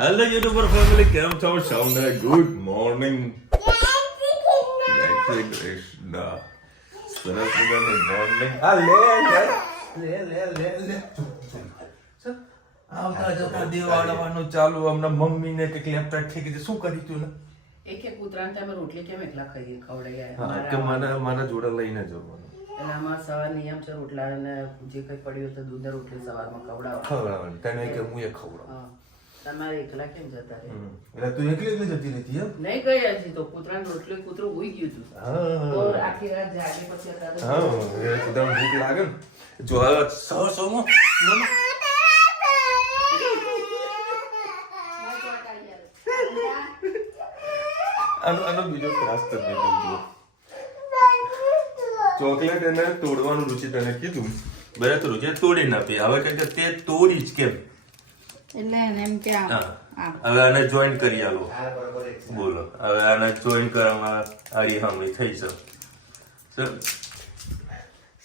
Hello YouTuber family, કેમ છો? સૌને ગુડ મોર્નિંગ. જય શ્રી કૃષ્ણ. સરસ મજાનું મોર્નિંગ. આ લે આવતા જતા દેવાડવાનું ચાલુ. હમણાં મમ્મીને કંઈક લેપટોપ ઠેકી દે. શું કરી તું ને એક કૂતરાને તમે રોટલી કેમ એકલા ખાઈ ખવડાવી હા કે મારા જોડે લઈને જવાનું. એટલે આમાં સવાર નિયમ છે રોટલા અને જે કઈ પડ્યું તો દૂધ ને રોટલી સવારમાં ખવડાવવાનું. તને કે હું એ ખવડાવું. હા તમારે એકલા કેમ જતા રહે? એટલે તું એકલી જતી રહેતી એમ? નહીં ગયા હજી તો કૂતરાને રોટલી કૂતરું ઉઈ ગયું હતું તો આખી રાત જાગે પછી હતા હા એ એકદમ ભૂખ લાગે ને. જો હવે સૌમાં આનો બીજો ત્રાસ તમને બોલજો. ચોકલેટ એને તોડવાનું રુચિ તને કીધું બરાબર, તો રુચિ તોડી ના પી. હવે કે તે તોડી જ કેમ? એટલે એને એમ કે હા હવે આને જોઈન કરી આલો. બોલો હવે આને જોઈન કરવામાં આરી હામી થઈ છે.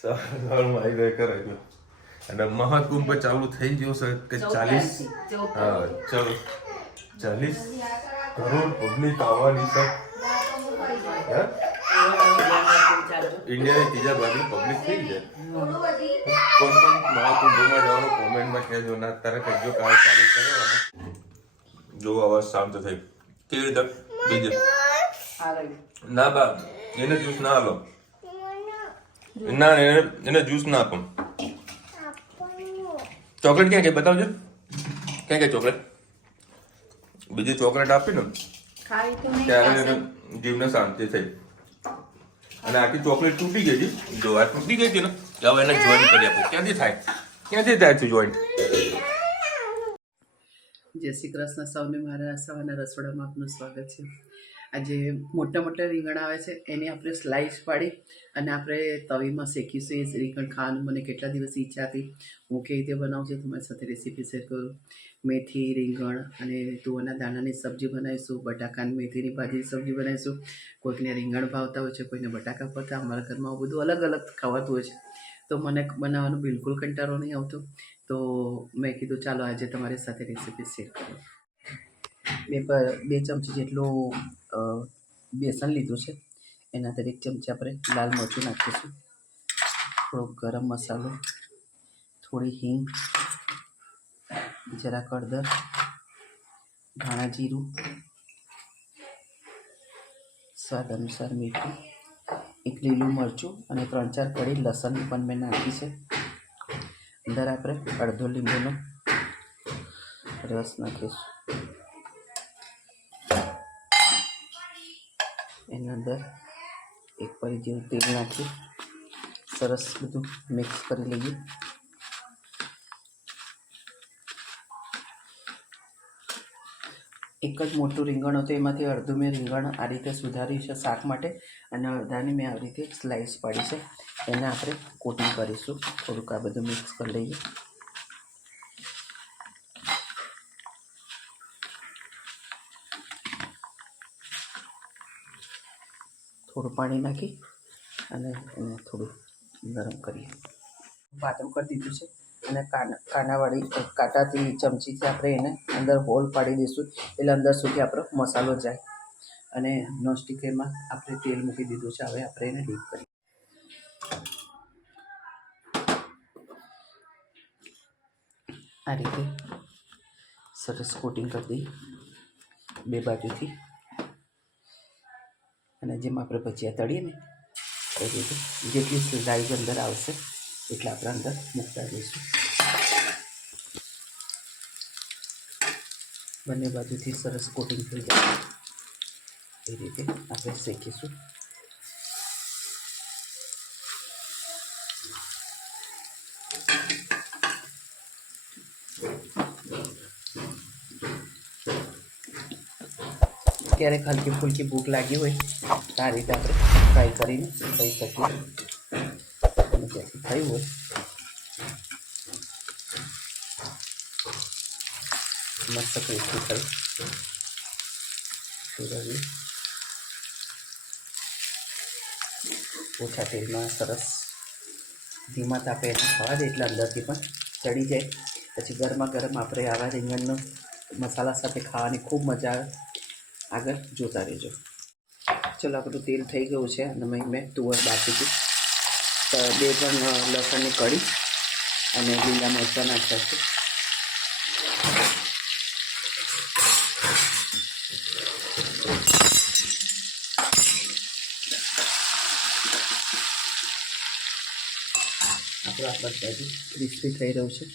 સવારમાં આવી ગઈ કરે ગયો અને મહાકુંભ ચાલુ થઈ ગયો છે કે 40 હા ચલો 40 કરોડ પબ્લિક આવવાની છે. ઇન્ડિયાની ત્રીજા ભાગની પબ્લિક થઈ જાય. કોણ કોણ મહાકુંભમાં જવાનું કોમેન્ટમાં કહેજો. ના તારે કહેજો કાલ ચાલુ કરવાનું. જો અવાજ શાંત થઈ કેવી રીતે બીજે ના બા એને જ્યુસ ના આલો. ના એને જ્યુસ ના આપો. ચોકલેટ ક્યાં કે બતાવજો. ક્યાં કે ચોકલેટ બીજી ચોકલેટ આપી ને ત્યારે એને જીવને શાંતિ થઈ. અને આખી ચોકલેટ તૂટી ગઈ હતી. જો આ તૂટી ગઈ હતી ને હવે એને જોઈન્ટ કરી આપો. ક્યાંથી થાય તું જોઈન્ટ? જય શ્રી કૃષ્ણ સૌને. મારા સવારના રસોડામાં આપનું સ્વાગત છે. આજે મોટા મોટા રીંગણ આવે છે એની આપણે સ્લાઇસ પાડી અને આપણે તવીમાં શેકીશું. એ રીંગણ ખાવાનું મને કેટલા દિવસની ઈચ્છા હતી. હું કેવી રીતે બનાવું છું તમારી સાથે રેસીપી શેર કરું. મેથી રીંગણ અને તુવરના દાણાની સબ્જી બનાવીશું. બટાકાની મેથીની ભાજીની સબ્જી બનાવીશું. કોઈકને રીંગણ ભાવતા હોય છે, કોઈને બટાકા ભાવતા. અમારા ઘરમાં આવું બધું અલગ અલગ ખાવાતું હોય છે તો મને બનાવવાનું બિલકુલ કંટાળો નહીં આવતો. તો મેં કીધું ચાલો આજે તમારી સાથે રેસીપી શેર કરું. બે ચમચી જેટલું બેસન લીધું છે. એના અંદર 1 ચમચી આપણે લાલ મરચું નાખીશું. થોડો ગરમ મસાલો, થોડી હિંગ, જરા હળદર, ધાણા જીરું, સ્વાદ અનુસાર મીઠું, 1 લીલું મરચું અને 3-4 કળી લસણ પણ મેં નાખી છે. અંદર આપણે અડધો લીંબુનો રસ નાખીશું. એના અંદર 1 પરી જેવું તેલ નાખી સરસ બધું મિક્સ કરી લઈએ. એક જ મોટું રીંગણ હતું એમાંથી અડધું મેં રીંગણ આ રીતે સુધાર્યું છે શાક માટે અને અડધાની મેં આવી રીતે સ્લાઇસ પાડી છે. એને આપણે કોટિંગ કરીશું. થોડુંક આ બધું મિક્સ કરી લઈએ. થોડું પાણી નાખી અને એને થોડું ગરમ કરીએ. પાતળું કરી દીધું છે અને કાનાવાળી કાંટાથી ચમચીથી આપણે એને અંદર હોલ પાડી દઈશું એટલે અંદર સુધી આપણો મસાલો જાય. અને નોનસ્ટિક એમાં આપણે તેલ મૂકી દીધું છે. હવે આપણે એને ડીપ કરીએ. આ રીતે સરસ કોટિંગ કરી દઈએ બે બાજુથી. અને જેમ આપણે ભજીયા તળીએ ને એ રીતે જેટલી સ્લાઇસ અંદર આવશે એટલે આપણે અંદર મૂકતા જઈશું. બંને બાજુથી સરસ કોટિંગ થઈ જાય એ રીતે આપણે શેકીશું. ક્યારેક હલકી ફૂલકી ભૂખ લાગી હોય તો આ રીતે આપણે ફ્રાય કરીને ખાઈ શકીએ. અને ત્યાંથી થયું હોય મસ્ત ક્રિસ્પી થઈ રવી ઓછા તેલમાં સરસ ધીમા તાપે એને ખાવા દે એટલે અંદરથી પણ ચડી જાય. પછી ગરમા ગરમ આપણે આવા રીંગણનો મસાલા સાથે ખાવાની ખૂબ મજા આવે. આગળ જોતા રહેજો. ચલો આપણું તેલ થઈ ગયું છે અને મેં તુવર બાફી હતી. તો 2-3 લસણની કળી અને લીલા મરચાં નાખ્યા છે. આપણું આ બાજુ ક્રિસ્પી થઈ રહ્યું છે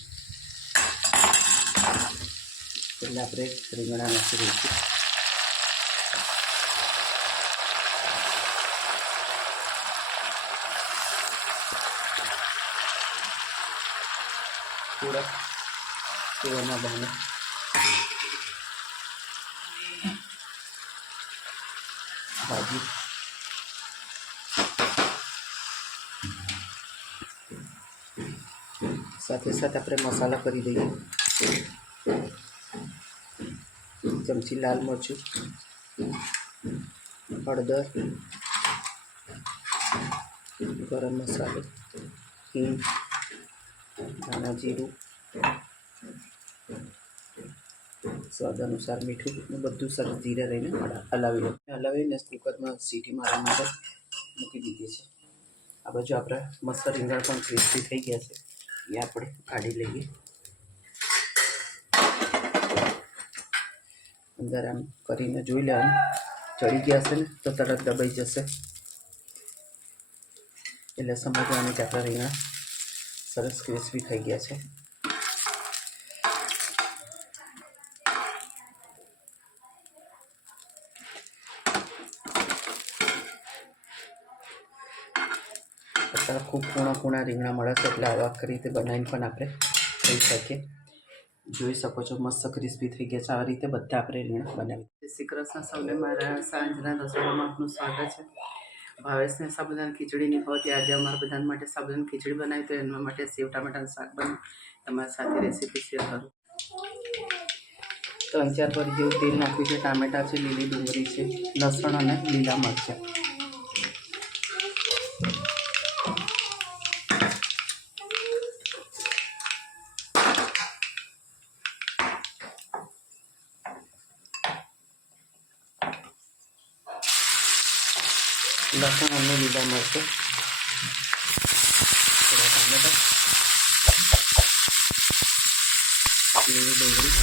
એટલે આપણે રીંગણા નાખી દઈશું. થોડા તેલના દાણા ભાજી સાથે સાથે આપણે મસાલા કરી દઈએ. ચમચી લાલ મરચું, હળદર, ગરમ મસાલો, હિંગ, ધાણા જીરું, સ્વાદ અનુસાર મીઠું બધું સરસ ધીરે રહીને હલાવીને કુકરમાં સીટી મારવા માટે મૂકી દીધી છે. આ બાજુ આપણા મસ્ત રીંગણ પણ ક્રિસ્પી થઈ ગયા છે એ આપણે કાઢી લઈએ. અંદર આમ કરીને જોઈ લેવાનું, ચડી ગયા છે ને તો તરત દબાઈ જશે એટલે સમજવાનું કે આપણા રીંગણા સરસ ક્રિસ્પી થઈ ગયા છે. અત્યારે ખૂબ કૂણા રીંગણા મળે છે એટલે આવા રીતે બનાવીને પણ આપણે ખાઈ શકીએ. જોઈ શકો છો મસ્ત ક્રિસ્પી થઈ ગયા છે. આ રીતે બધા આપણે રીંગણા બનાવી. જય શ્રી કૃષ્ણ. સૌને મારા સાંજના રસોડામાં આપનું સ્વાગત છે. ભાવેશને સાબુદાણા ખીચડીની હોતી આજે અમારા બધા માટે સાબુદાણા ખીચડી બનાવી તો એના માટે સેવ ટામેટાનું શાક બનાવ્યું. તમારી સાથે રેસીપી શેર કરું. 3-4 ભરી જેવું તેલ નાખ્યું છે. ટામેટાં છે, લીલી ડુંગળી છે, લસણ અને લીલા મરચાં. લસણ અને લીલા મરચાં, થોડા ટામેટાં, લીલી ડુંગળી,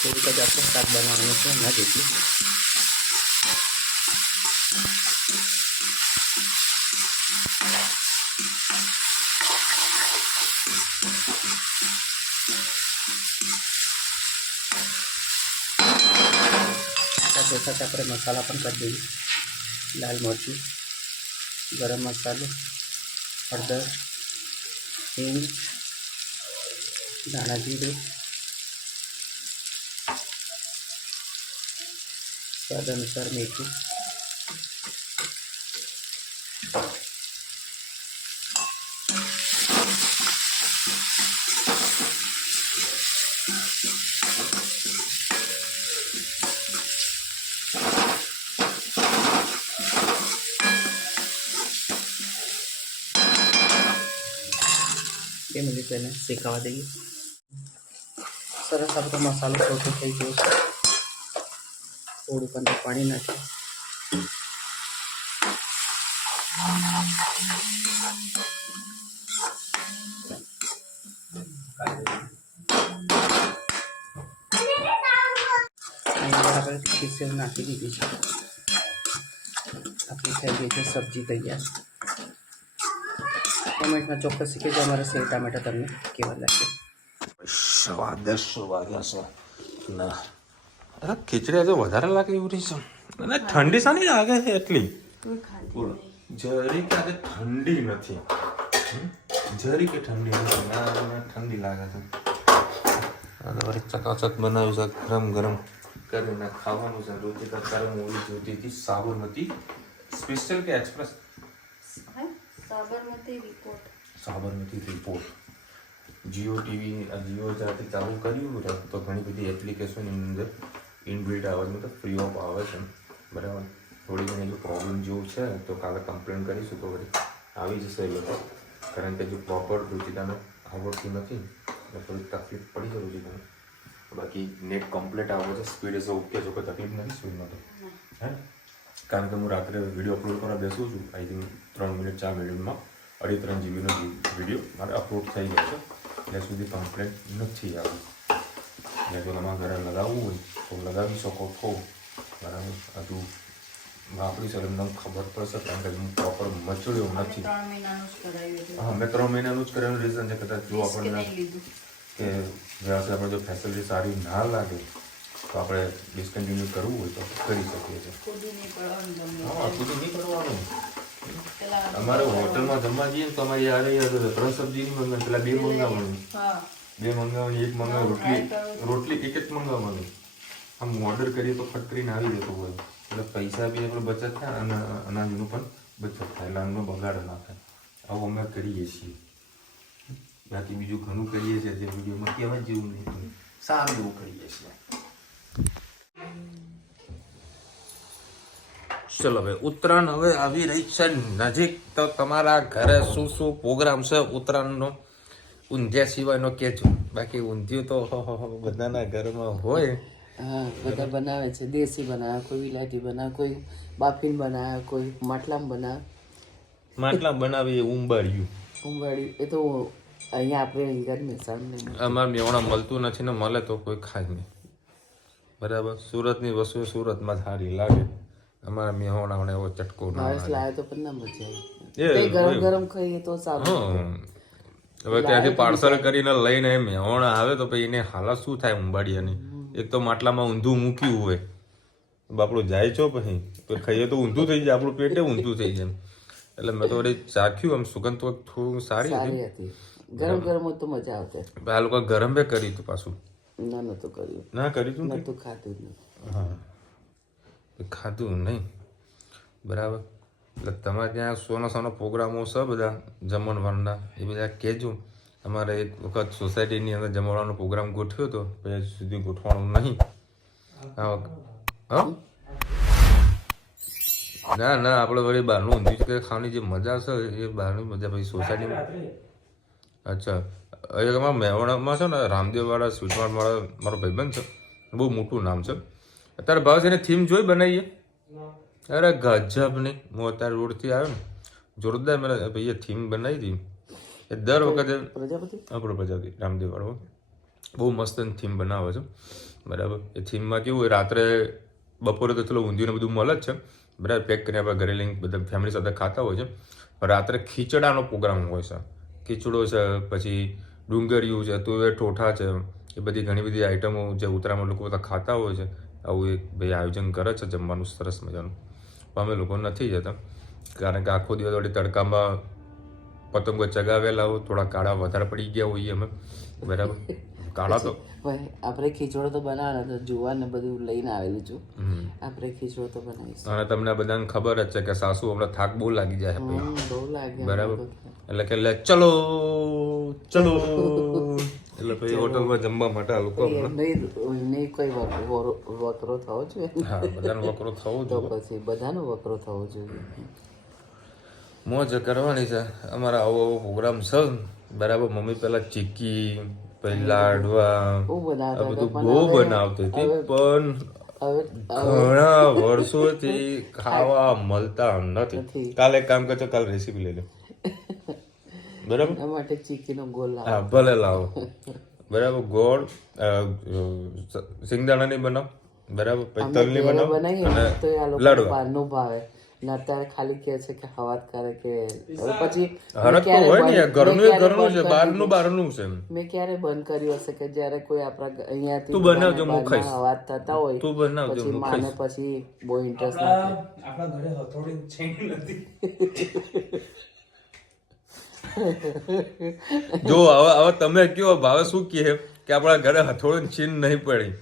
થોડીક જ આપણે શાક બનાવવાનું છે એના જેટલું. સાથે સાથે આપણે મસાલા પણ કરી દઈએ. લાલ મરચું, ગરમ મસાલો, હળદર, હિંગ, ધાણા જીરું, સ્વાદ અનુસાર મીઠું, બે મિનિટ એને શેકાવા દઈએ. સરસ આપણો મસાલો સોટો થઈ ગયો છે. થોડુંક અંદર પાણી નાખીએ. અંદર આપણે તીખી સેવ નાખી દીધી છે. આપણી થઈ ગઈ છે સબ્જી તૈયાર. કોમેન્ટમાં ચોક્કસ શીખેજો અમારા સેવ ટામેટા તમને કેવા લાગે. સ્વાદિષ્ટ વાગ્યા છે ના. અરે ખીચડી આજે વધારે લાગે એવી રહી છે અને ઠંડી સાની લાગે છે એટલી. બોલો જરી કે આજે ઠંડી નથી. જરી કે ઠંડી નથી. ના ઠંડી લાગે છે. અને વળી ચકાચક બનાવ્યું છે ગરમ ગરમ કરીને ખાવાનું છે. રોજી અત્યારે મૂવી જોતી હતી સાબરમતી સ્પેશિયલ કે express. Sabarmati report. Jio TV Jio જ્યાંથી ચાલુ કર્યું ને તો ઘણી બધી એપ્લિકેશન એની અંદર ઇનબિલ્ટ આવે છે, મતલબ ફ્રી ઓફ આવે છે. બરાબર. થોડી ઘણી જો પ્રોબ્લેમ જેવું છે તો કાલે કમ્પ્લેન કરીશું તો વળી આવી જશે એ લોકો, કારણ કે જો પ્રોપર રુચિતાને આવડતું નથી એટલે થોડી તકલીફ પડી છે રુચિતાને. બાકી નેટ કમ્પ્લીટ આવે છે, સ્પીડ છે ઓકે છે, કોઈ તકલીફ નથી સ્પીડમાં તો. હે કારણ કે હું રાત્રે વિડીયો અપલોડ કરવા બેસું છું, આઈ થિંક 3 મિનિટ 4 મિનિટમાં 3.5 GB નો વિડીયો મારે અપલોડ થઈ ગયો છે. ત્યાં સુધી કમ્પ્લેન્ટ નથી આવી. એટલે જો તમારા ઘરે લગાવવું હોય તો લગાવી શકો છો. બરાબર. હજુ વાપરી શકે તમને ખબર પડશે, કારણ કે હું પ્રોપર મચડ્યો નથી. 3 મહિનાનું જ કરાવ્યું હતું. હા, મેં 3 મહિનાનું જ કરેલું રીઝન છે કદાચ જો કે આપણને નહીં લીધું. કે વ્યવસાય આપણે જો ફેસિલિટી સારી ના લાગે તો આપણે ડિસ્કન્ટિન્યુ કરવું હોય તો કરી શકીએ છીએ. ખોટું નહીં પડવાનું તમને. હા, ખોટું નહીં કરવાનું. પેલા અમારે હોટલમાં જમવા જઈએ ને તો અમારી યાદ 3 સબ્જી નહીં મંગાવી, પેલા 2 મંગાવવાની. હા 2 મંગાવવાની, 1 મંગાવી રોટલી એક જ મંગાવવાની. આમ ઓર્ડર કરીએ તો ફટ કરીને આવી જતું હોય એટલે પૈસા બી આપણે બચત થાય અને અનાજનું પણ બચત થાય, એટલે અન્નનો બગાડ ના થાય. આવું અમે કરીએ છીએ. બાકી બીજું ઘણું કરીએ છીએ જે વિડીયોમાં કહેવા જેવું નહીં, સારું એવું કરીએ છીએ. ચલો ભાઈ, ઉત્તરાયણ હવે આવી રહી છે નજીક, તો તમારા ઘરે શું શું પ્રોગ્રામ છે ઉત્તરાયણનો? ઊંધિયા સિવાયનો કહેજો. બાકી ઊંધિયું તો બધાના ઘરમાં હોય. હા, બધા બનાવે છે. દેશી બનાવે, કોઈ વિલાયતી બનાવે, કોઈ બાફીને બનાવે, કોઈ માટલામાં બનાવે. માટલા બનાવીએ ઉંબાડિયું. ઉંબાડી એ તો અહીંયા આપણે ગરમી સામે અમારે મેવણા મળતું નથી ને મળે તો કોઈ ખાય નહીં. બરાબર. સુરતની વસ્તુ સુરતમાં સારી લાગે. અમારા મેહોણાને એવો ચટકો ના માણસ લાગે. લાવે તો પણ ના મજા આવે. ગરમ ગરમ ખાઈએ તો સારું. હા, હવે ત્યાંથી પાર્સલ કરીને લઈને મેહોણા આવે તો પછી એને હાલત શું થાય ઉંબાડિયાની? એક તો માટલામાં ઊંધું મૂક્યું હોય, બાપડું જાય છો પછી ખાઈએ તો ઊંધું થઈ જાય, આપણું પેટે ઊંધું થઈ જાય. એટલે મેં તો વળી ચાખ્યું, આમ સુગંધ તો થોડું સારી હતી. ગરમ ગરમ હોય તો મજા આવતી. આ લોકો ગરમ બે કરી હતું પાછું. ના નતું કર્યું, ના કર્યું તું નતું ખાધું જ નહીં. હા, ખાધું નહીં. બરાબર. એટલે તમારે ત્યાં સોનો પ્રોગ્રામો છે બધા જમણવારના, એ બધા કહેજો. અમારે એક વખત સોસાયટીની અંદર જમણવાનો પ્રોગ્રામ ગોઠવ્યો હતો, પછી સુધી ગોઠવાનું નહીં. હા, ના ના, આપણે વળી બહારનું ઊંધિયું કે ખાવાની જે મજા છે એ બહારની મજા પછી સોસાયટીમાં. અચ્છા, અહીંયા અમારા મહેવાણામાં છે ને રામદેવવાળા સ્વીટમાર્ટવાળા મારો ભાઈબંધ છે, બહુ મોટું નામ છે. અત્યારે ભાવ છે એને થીમ જોઈ બનાવીએ. અરે ગજબ નહીં, હું અત્યારે રોડથી આવ્યો ને જોરદાર મેં ભાઈએ થીમ બનાવી હતી. એ દર વખતે આપણો પ્રજાપતિ રામદેવવાળો બહુ મસ્ત થીમ બનાવે છે. બરાબર. એ થીમમાં કેવું હોય, રાત્રે બપોરે તો ચલો ઊંધિયું ને બધું મળે જ છે, બરાબર, પેક કરીને આપણે ઘરે લઈને બધા ફેમિલી સાથે ખાતા હોય છે. પણ રાત્રે ખીચડાનો પ્રોગ્રામ હોય છે. ખીચડો છે, પછી ડુંગળીયું છે, તુવેર ઠોઠા છે, એ બધી ઘણી બધી આઈટમો જે ઉત્તરાયણમાં લોકો બધા ખાતા હોય છે. આવું એક ભાઈ આયોજન કરે છે જમવાનું સરસ મજાનું. પણ અમે લોકો નથી જતા, કારણ કે આખો દિવસ વળી તડકામાં પતંગો ચગાવેલા હોય, થોડા કાળા વધારે પડી ગયા હોઈએ અમે. બરાબર. કાળા તો આપણે ખીચડો તો બનાવવાનો, જુવાર ને બધું લઈને આવેલું છું. આપણે ખીચડો તો બનાવીશું. અને તમને બધાને ખબર જ છે કે સાસુ હમણાં થાક બહુ લાગી જાય. બહુ લાગે. બરાબર. એટલે કે ચલો ચલો, એટલે પછી હોટલમાં જમવા માટે આ લોકો નહીં કોઈ વકરો થવો જોઈએ. હા, બધાનો વકરો થવો તો જોઈએ. પછી બધાનો વકરો થવો જોઈએ. મોજ કરવાની છે. અમારા આવો પ્રોગ્રામ છે. બરાબર. મમ્મી પેલા ચીક્કી, પછી લાડવા, આ બધું બહુ બનાવતી હતી, પણ ઘણા વર્ષોથી ખાવા મળતા નથી. કાલે એક કામ કરજો, કાલે રેસીપી લઈ લો. બરાબર. એના માટે ચીકીનો ગોળ લાવો. હા, ભલે લાવો. બરાબર. ગોળ સિંગદાણા ની બનાવ, બરાબર, પછી તલની બનાવ અને લાડવા. બહારનું ભાવે ને અત્યારે ખાલી કહે છે કે હવાત કરે કે પછી હરક તો હોય ને, ઘરનું એ ઘરનું છે, બહારનું બહારનું છે. મેં ક્યારે બંધ કર્યું હશે કે જ્યારે કોઈ આપણા અહીંયાથી તું બનાવજો, હું ખાઈશ. હવાત થતા હોય તું બનાવજો, પછી હું માને ખાઈશ. પછી બહુ ઇન્ટરેસ્ટ ના થાય. આપણા ઘરે હથોડી છે નથી. જો હવે તમે કયો ભાવે શું કહે કે આપણા ઘરે હથોડું છીન નહીં પડી,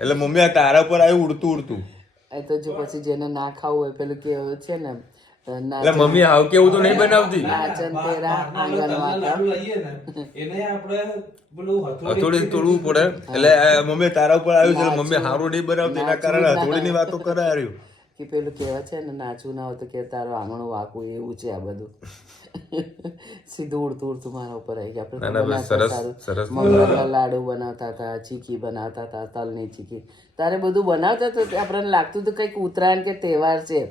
એટલે મમ્મી આ તારા પર આવ્યું ઉડતું ઉડતું. એ તો જો પછી જેને ના ખાવું હોય પેલું કેવું છે ને, એટલે મમ્મી હાવ કેવું તો નહીં બનાવતી. નાચન તેરા આંગણમાં લાડુ લઈએ ને એને આપણે પેલું હથોડી તોડવું પડે. એટલે મમ્મી તારા ઉપર આવ્યું છે, મમ્મી હારું નહીં બનાવતી, એના કારણે હથોડીની વાતો કરાયું. કે પેલું કહેવાય છે ને નાચવું ના હોય તો કે તારો આંગણું વાકું એવું છે આ બધું. સીધું ઉડતું ઉડતું મારા ઉપર આવી ગયા. ના, ના, બસ સરસ, સરસ. મમરાના લાડુ બનાવતા હતા, ચીકી બનાવતા હતા, તલની ચીકી. તારે બધું બનાવતા તો આપણને લાગતું હતું કંઈક ઉત્તરાયણ કે તહેવાર છે.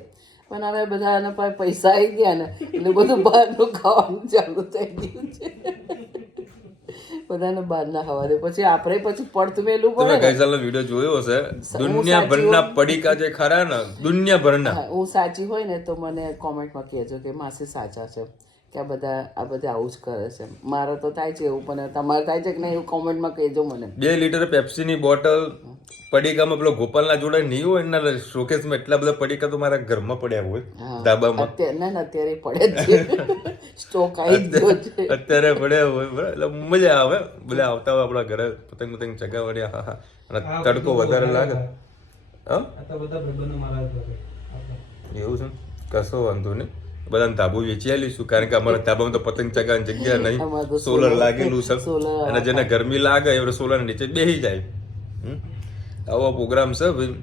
પણ હવે બધાના પાસે પૈસા આવી ગયા ને એટલે બધું બહારનું ખાવાનું ચાલુ થઈ ગયું છે. બધાને બહારના ખાવા દે. પછી આપણે પછી પડતું મેલું તમે પડે ને. ગઈસાલનો વિડીયો જોયો હશે, દુનિયાભરના પડીકા જે ખરા ને, દુનિયાભરના. હા, હું સાચી હોય ને તો મને કોમેન્ટમાં કહેજો કે માસી સાચા છે કે આ બધા આવું જ કરે છે. મારે તો થાય છે એવું, પણ તમારે થાય છે કે નહીં એવું કોમેન્ટમાં કહેજો મને. 2 લીટર પેપ્સીની બોટલ પડીકામાં પેલો ગોપાલના જોડે નહીં હોય એના શોકેસમાં એટલા બધા પડીકા તો મારા ઘરમાં પડ્યા હોય ધાબામાં. અત્યારે પડે જ છે. સ્ટોક આવી ગયો છે અત્યારે પડ્યા હોય બરાબર. એટલે મજા આવે બધા આવતા હોય આપણા ઘરે પતંગ પતંગ ચગાવવાની. હા હા. અને તડકો વધારે લાગે. હા, આ તો બધા ભાઈબંધો મારા ઘરે આપણા. એવું છે, કશો વાંધો નહીં. બધાને ધાબુ વેચી આલીશું, કારણ કે અમારા ધાબામાં તો પતંગ ચગાવવાની જગ્યા નહીં, સોલર લાગેલું છે. અને જેને ગરમી લાગે એ સોલર નીચે બેસી જાય. આવો પ્રોગ્રામ છે ભાઈ.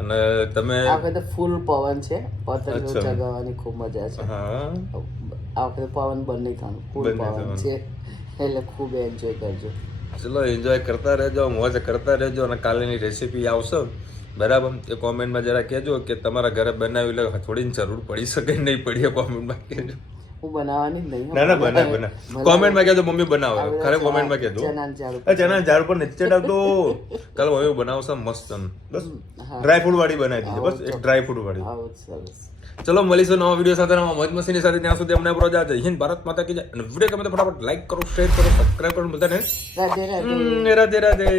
અને તમે આ વખતે ફૂલ પવન છે, પતંગ ચગાવવાની ખૂબ મજા છે. હા, આ વખતે પવન બંધ નહીં થવાનું, ફૂલ પવન છે એટલે ખૂબ એન્જોય કરજો. ચલો એન્જોય કરતા રહેજો, મોજ કરતા રહેજો. અને કાલની રેસીપી આવશે બરાબર, એ કોમેન્ટમાં જરા કહેજો કે તમારા ઘરે બનાવી એટલે હથોડીની જરૂર પડી શકે નહીં પડી, કોમેન્ટમાં કહેજો. હું બનાવવાની જ નહીં. ના ના, બનાવ કોમેન્ટમાં કહેજો મમ્મી બનાવે, ખરે કોમેન્ટમાં કહેજો. ચણા ઝાડ પર નીચે ડાલતો કાલે મમ્મી બનાવશે મસ્ત. બસ ડ્રાય ફ્રૂટ વાળી બનાવી દીધી, બસ એક ડ્રાય ફ્રૂટ વાળી. ચલો મળીશું નવા વિડીયો સાથે, નવા મોજ મસ્તીની સાથે. ત્યાં સુધી અમને બરોબર જય હિન્દ, ભારત માતા કી જય. અને વિડીયો ગમે તો ફટાફટ લાઈક કરો, શેર કરો, સબસ્ક્રાઇબ કરો બધાને. રાધે રાધે.